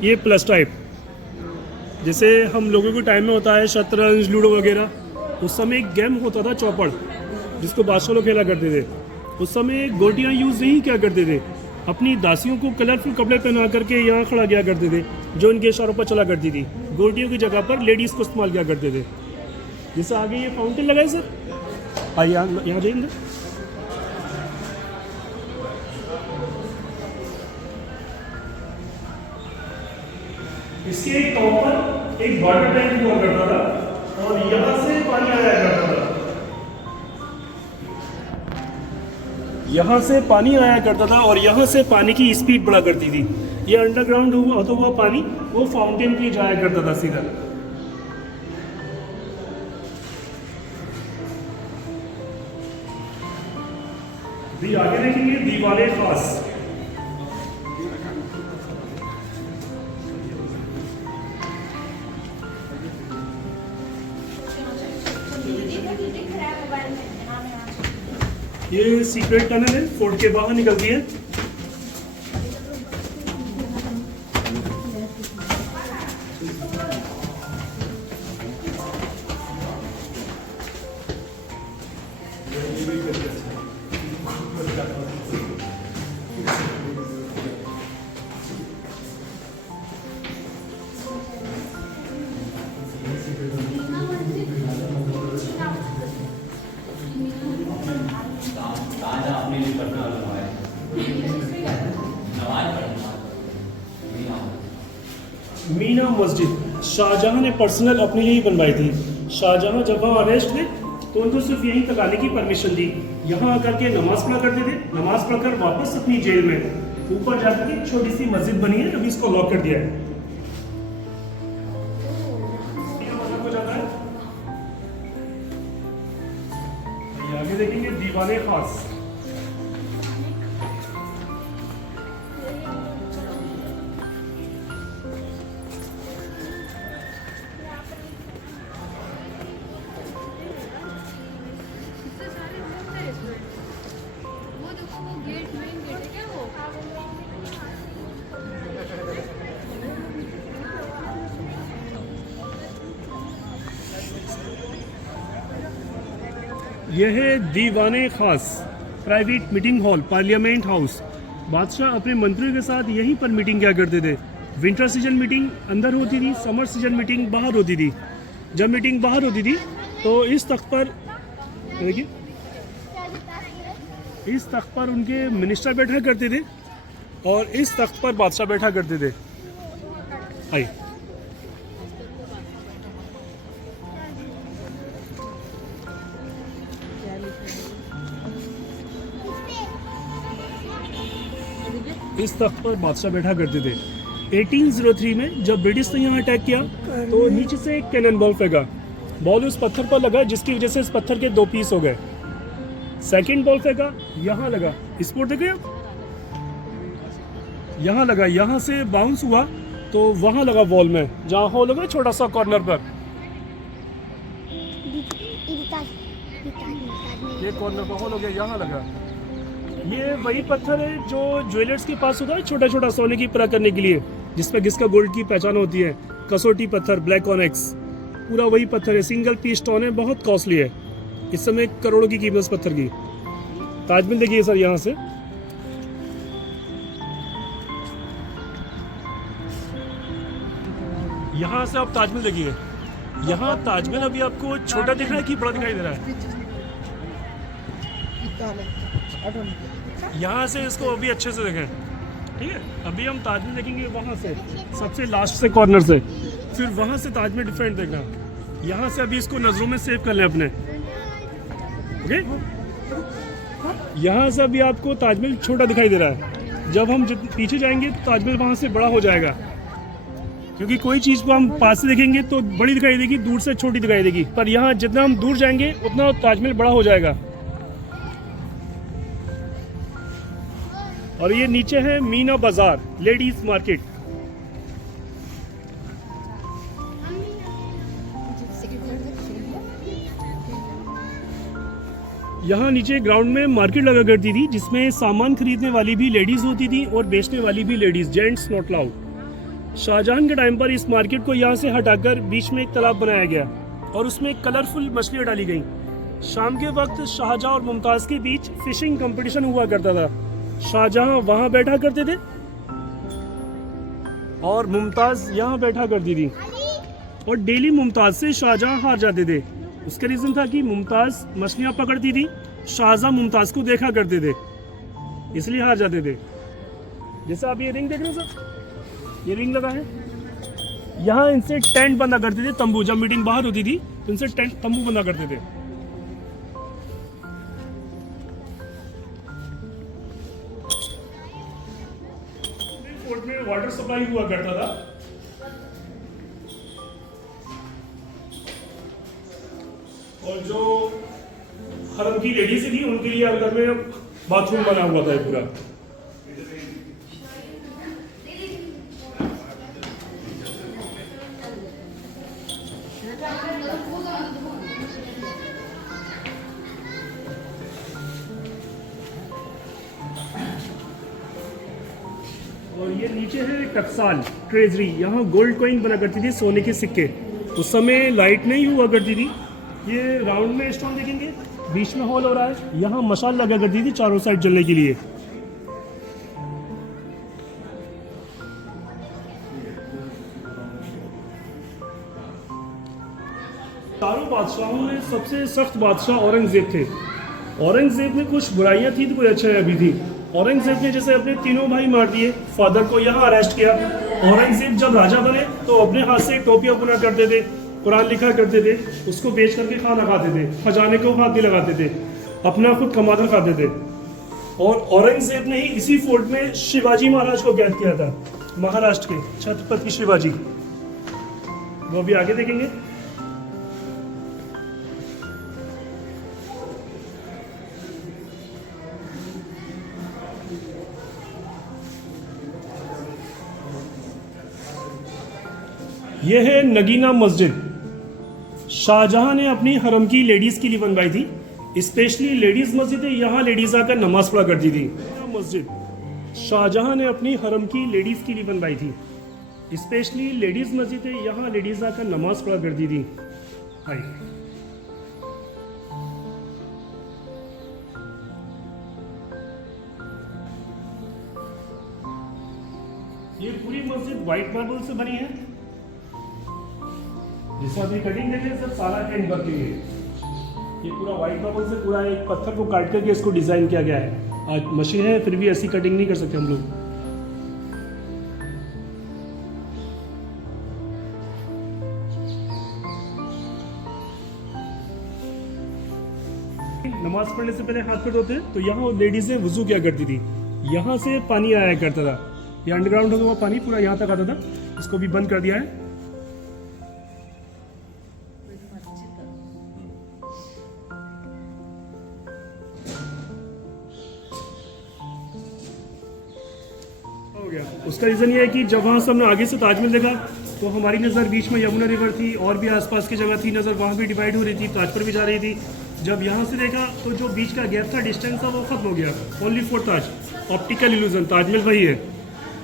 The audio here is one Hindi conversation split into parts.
ये प्लस टाइप, जैसे हम लोगों के टाइम में होता है शतरंज, लूडो वगैरह, उस समय एक गेम होता था चौपड़, जिसको बादशाह लोग खेला करते थे। उस समय गोटियाँ यूज़ नहीं क्या करते थे, अपनी दासियों को कलरफुल कपड़े पहना करके यहाँ खड़ा किया करते थे, जो इनके इशारों पर चला करती थी। गोटियों की जगह पर लेडीज़ को इस्तेमाल किया करते थे। जैसे आगे ये फाउंटेन लगा है सर, आइए यहाँ जाइए। इसके टॉप पर एक वाटर टैंक हुआ करता था और यहाँ से पानी आया करता था, यहाँ से पानी आया करता था और यहाँ से पानी की स्पीड बढ़ा करती थी। ये अंडरग्राउंड हुआ पानी वो फाउंटेन के लिए जाया करता था सीधा। भी आगे देखेंगे दीवारें खास। ये सीक्रेट टनल है, फोर्ट के बाहर निकलती है। मीना मस्जिद शाहजहां ने पर्सनल अपने लिए ही बनवाई थी। शाहजहां जब वहाँ अरेस्ट थे तो उनको सिर्फ यहीं तक आने की परमिशन दी। यहाँ आकर के नमाज पढ़ा करते थे, नमाज पढ़कर वापस अपनी जेल में ऊपर जाकर के छोटी सी मस्जिद बनी है, अभी इसको लॉक कर दिया है। हो जाता है आगे देखेंगे दीवाने खास। यह है दीवाने खास private meeting hall, parliament house. बादशाह अपने मंत्रियों के साथ यहीं पर मीटिंग किया करते थे। विंटर सीजन मीटिंग अंदर होती थी, समर सीजन मीटिंग बाहर होती थी। जब मीटिंग बाहर होती थी तो इस तख्त पर देखिए, इस तख्त पर उनके मिनिस्टर बैठा करते थे और इस तख्त पर बादशाह बैठा करते थे। आइए इस तख्त पर बादशाह बैठा करते थे। 1803 में जब ब्रिटिश ने यहाँ अटैक किया तो नीचे से एक कैनन बॉल फेंका। बॉल उस पत्थर पर लगा जिसकी वजह से इस पत्थर के 2 पीस हो गए। सेकंड बॉल फेंका, यहाँ लगा, स्पोर्ट देखे आप, यहाँ लगा, यहाँ से बाउंस हुआ तो वहाँ लगा वॉल में, जहाँ होल लगा छोटा सा कॉर्नर पर। ये कॉर्नर पर होल हो गया, यहाँ लगा। ये वही पत्थर है जो ज्वेलर्स के पास होता है छोटा छोटा सोने की परख करने के लिए, जिसपे किसका गोल्ड की पहचान होती है। कसौटी पत्थर, ब्लैक ऑनेक्स, पूरा वही पत्थर है। सिंगल पीस स्टोन है, बहुत कॉस्टली है। इस समय करोड़ों की कीमत इस पत्थर की। ताजमहल देखिए सर, यहाँ से यहाँ से आप ताजमहल देखिए। यहाँ ताजमहल अभी आपको छोटा दिख रहा है कि बड़ा दिखाई दे रहा है? यहाँ से इसको अभी अच्छे से देखें, ठीक है। अभी हम ताजमहल देखेंगे वहाँ से, सबसे लास्ट से कॉर्नर से, फिर वहाँ से ताजमहल डिफरेंट देखना। यहाँ से अभी इसको नज़रों में सेव कर लें अपने, ओके। यहाँ से अभी आपको ताजमहल छोटा दिखाई दे रहा है। जब हम पीछे जाएंगे तो ताजमहल वहाँ से बड़ा हो जाएगा, क्योंकि कोई चीज़ को हम पास से देखेंगे तो बड़ी दिखाई देगी, दूर से छोटी दिखाई देगी। पर यहाँ जितना हम दूर जाएंगे उतना ताजमहल बड़ा हो जाएगा। और ये नीचे है मीना बाजार, लेडीज मार्केट। यहाँ नीचे ग्राउंड में मार्केट लगा करती थी, जिसमें सामान खरीदने वाली भी लेडीज होती थी और बेचने वाली भी ladies, gents not allowed. Shahjahan के टाइम पर इस मार्केट को यहाँ से हटाकर बीच में एक तालाब बनाया गया और उसमें कलरफुल मछलियाँ डाली गई। शाम के वक्त शाहजहां और मुमताज़ के बीच फिशिंग कंपटीशन हुआ करता था। शाहजहां वहाँ बैठा करते थे और मुमताज़ यहाँ बैठा करती थी, और डेली मुमताज़ से शाहजहां हार जाते थे। उसका रीज़न था कि मुमताज़ मछलियाँ पकड़ती थी, शाहजहां मुमताज़ को देखा करते थे, इसलिए हार जाते थे। जैसे आप ये रिंग देख रहे हो सर, ये रिंग लगा है, यहाँ इनसे टेंट बंदा करते थे, तंबू। जब मीटिंग बाहर होती थी तो इनसे टेंट तंबू बंदा करते थे। फोर्ट में वाटर सप्लाई हुआ करता था। और जो हरम की लेडीज थी उनके लिए अंदर में बाथरूम बना हुआ था पूरा। और ये नीचे है टकसाल ट्रेजरी, यहाँ गोल्ड कॉइन बना करती थी, सोने के सिक्के। उस समय लाइट नहीं हुआ करती थी। ये राउंड में स्टोन देखेंगे, बीच में हॉल हो रहा है, यहाँ मशाल लगा करती थी चारों साइड जलने के लिए। चारों बादशाहों में सबसे सख्त बादशाह औरंगजेब थे। औरंगजेब में कुछ बुराइयां थी तो कोई अच्छा भी थी। औरंगजेब ने जैसे अपने तीनों भाई मार दिए, फादर को यहाँ अरेस्ट किया। औरंगजेब जब राजा बने तो अपने हाथ से टोपियां बुना करते थे, कुरान लिखा करते थे, उसको बेच करके खाना खाते थे, खजाने को हाथ भी लगाते थे, अपना खुद कमाकर खाते थे। और औरंगजेब ने ही इसी फोर्ट में शिवाजी महाराज को कैद किया था, महाराष्ट्र के छत्रपति शिवाजी। वो अभी आगे देखेंगे। यह है नगीना मस्जिद। शाहजहां ने अपनी हरम की लेडीज के लिए बनवाई थी, स्पेशली लेडीज मस्जिद है, यहाँ लेडीज आकर नमाज पढ़ा करती थी। मस्जिद शाहजहां ने अपनी हरम की लेडीज के लिए बनवाई थी, स्पेशली लेडीज मस्जिद है, यहाँ लेडीज आकर नमाज पढ़ा करती थी। हाय, ये पूरी मस्जिद व्हाइट मार्बल से बनी है। जैसे अभी कटिंग देखे सब सारा हैंड वर्क के लिए, ये पूरा व्हाइट मार्बल से पूरा एक पत्थर को काट करके इसको डिजाइन किया गया है। आज मशीन है फिर भी ऐसी कटिंग नहीं कर सकते हम लोग। नमाज पढ़ने से पहले हाथ पैर धोते हैं तो यहाँ लेडीजें वुजू किया करती थी, यहाँ से पानी आया करता था। ये अंडरग्राउंड होगा पानी पूरा यहाँ तक आता था, इसको भी बंद कर दिया है। हो गया। उसका रीज़न ये है कि जब वहाँ से हमने आगे से ताजमहल देखा तो हमारी नज़र बीच में यमुना रिवर थी और भी आसपास की जगह थी, नज़र वहाँ भी डिवाइड हो रही थी, ताज पर भी जा रही थी। जब यहाँ से देखा तो जो बीच का गैप था, डिस्टेंस था, वो खत्म हो गया। Only for Taj, optical illusion, Taj Mahal वही है।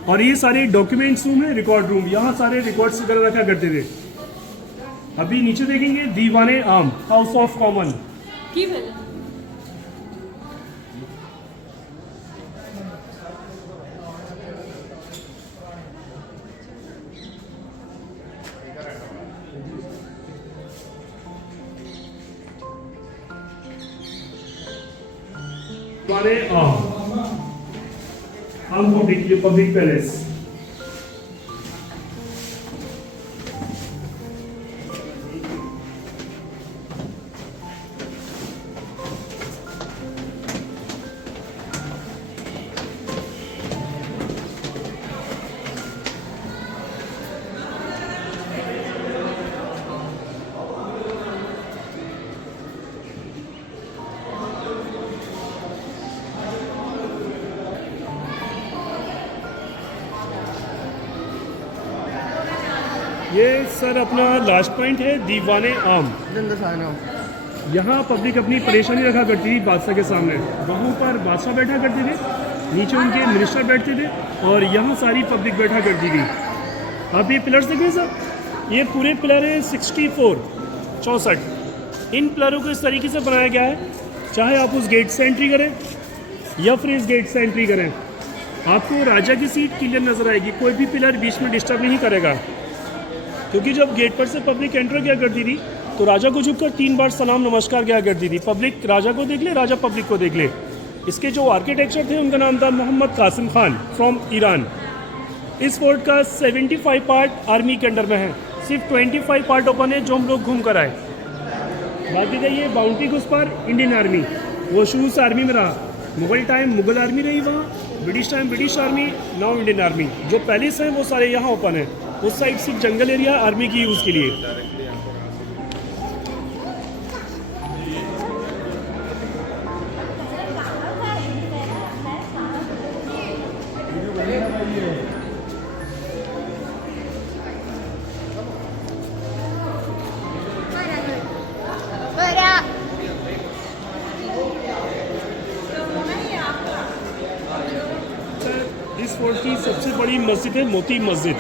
और ये सारे डॉक्यूमेंट्स रूम है, रिकॉर्ड रूम, यहाँ सारे रिकॉर्ड्स वगैरह रखा करते थे। अभी नीचे देखेंगे दीवाने आम, हाउस ऑफ कॉमन। दीवाने आम पब्लिक पैलेस। ये सर अपना लास्ट पॉइंट है दीवाने आम। यहाँ पब्लिक अपनी परेशानी रखा करती थी बादशाह के सामने। वहाँ पर बादशाह बैठा करते थे, नीचे उनके मिनिस्टर बैठते थे और यहाँ सारी पब्लिक बैठा करती थी। आप ये पिलर्स देखिए सर, ये पूरे पिलर है 64 इन पिलरों को इस तरीके से बनाया गया है, चाहे आप उस गेट से एंट्री करें या फिर इस गेट से एंट्री करें, आपको राजा की सीट क्लियर नज़र आएगी। कोई भी पिलर बीच में डिस्टर्ब नहीं करेगा, क्योंकि जब गेट पर से पब्लिक एंटर किया करती थी तो राजा को झुककर 3 बार सलाम नमस्कार किया करती थी। पब्लिक राजा को देख ले, राजा पब्लिक को देख ले। इसके जो आर्किटेक्चर थे उनका नाम था मोहम्मद कासिम खान फ्रॉम ईरान। इस फोर्ट का 75 पार्ट आर्मी के अंडर में है, सिर्फ 25 पार्ट ओपन है जो हम लोग घूम कर आए। बाकी का ये बाउंड्री के उस पर इंडियन आर्मी, वो शुरू से आर्मी में रहा। मुगल टाइम मुगल आर्मी रही वहाँ, British time British army, now Indian army. जो पैलेस हैं वो सारे यहाँ ओपन है। उस साइड सिर्फ जंगल एरिया आर्मी की यूज़ के लिए। इस फोर्ट की सबसे बड़ी मस्जिद है मोती मस्जिद।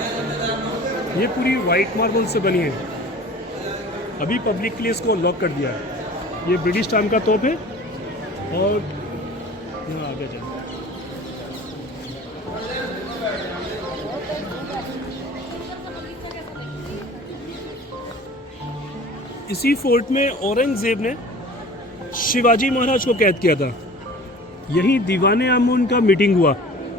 ये पूरी वाइट मार्बल से बनी है। अभी पब्लिक के लिए इसको लॉक कर दिया है। ये ब्रिटिश टाइम का तोप है और यहाँ आगे जाए। इसी फोर्ट में औरंगजेब ने शिवाजी महाराज को कैद किया था। यही दीवाने आमून का मीटिंग हुआ,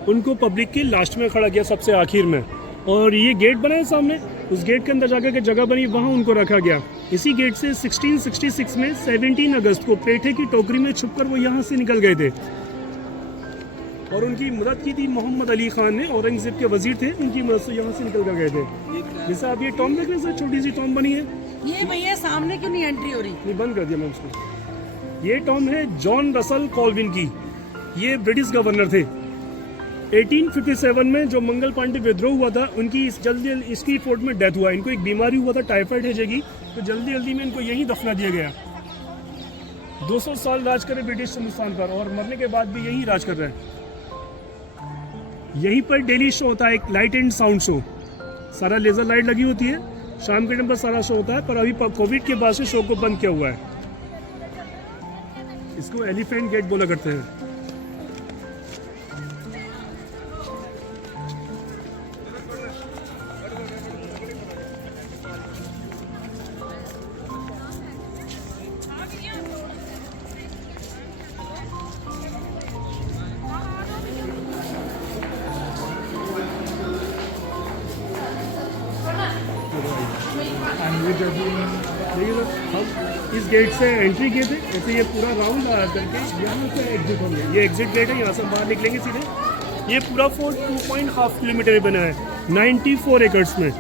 उनको पब्लिक के लास्ट में खड़ा किया, सबसे आखिर में। और ये गेट बना है सामने, उस गेट के अंदर जाकर के जगह बनी, वहाँ उनको रखा गया। इसी गेट से 1666 में 17 अगस्त को पेठे की टोकरी में छुपकर वो यहाँ से निकल गए थे। और उनकी मदद की थी मोहम्मद अली खान ने, औरंगजेब के वजीर थे, उनकी मदद से यहाँ से निकल कर गए थे। जैसे आप ये टॉम देख रहे हैं, छोटी सी टॉम बनी है। ये भैया सामने क्यों नहीं एंट्री हो रही? नहीं, बंद कर दिया मैं उसको। ये टॉम है जॉन रसल कॉल्विन की। ये ब्रिटिश गवर्नर थे। 1857 में जो मंगल पांडे विद्रोह हुआ था, उनकी इसकी फोर्ट में डेथ हुआ। इनको एक बीमारी हुआ था टाइफाइड हैजे की, तो जल्दी जल्दी में इनको यहीं दफना दिया गया। 200 साल राज करे ब्रिटिश हिंदुस्तान पर, और मरने के बाद भी यहीं राज कर रहे हैं। यहीं पर डेली शो होता है, एक लाइट एंड साउंड शो। सारा लेजर लाइट लगी होती है, शाम के टाइम पर सारा शो होता है। पर अभी कोविड के बाद से शो को बंद किया हुआ है। इसको एलिफेंट गेट बोला करते हैं। देखिए हम इस गेट से एंट्री किए थे, ऐसे ये पूरा राउंड आया करके यहाँ से एग्जिट होंगे। ये एग्जिट गेट है, यहाँ से बाहर निकलेंगे सीधे। ये पूरा फोर्ट 2.5 किलोमीटर में बना है, 94 एकड़ में।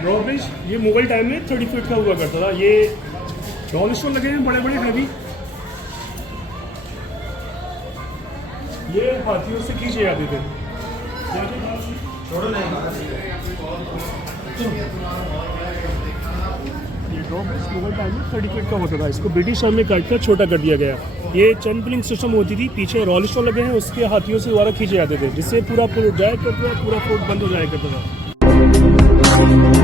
ड्रॉब्रिज ये मुगल टाइम में 30 फीट का हुआ करता था। ये डॉल स्टोन लगे हैं बड़े बड़े हैवी, ये हाथियों से खींचे जाते थे। ये ड्रॉब्रिज मुगल टाइम में 30 फीट का होता था। इसको ब्रिटिश टाइम में काट कर छोटा कर दिया गया। ये चैन पुलिंग सिस्टम होती थी, पीछे रॉल स्टोन लगे हैं, उसके हाथियों से द्वारा खींचे जाते थे, जिससे पूरा जाया करता था, पूरा फोर्ट बंद हो जाया करता था।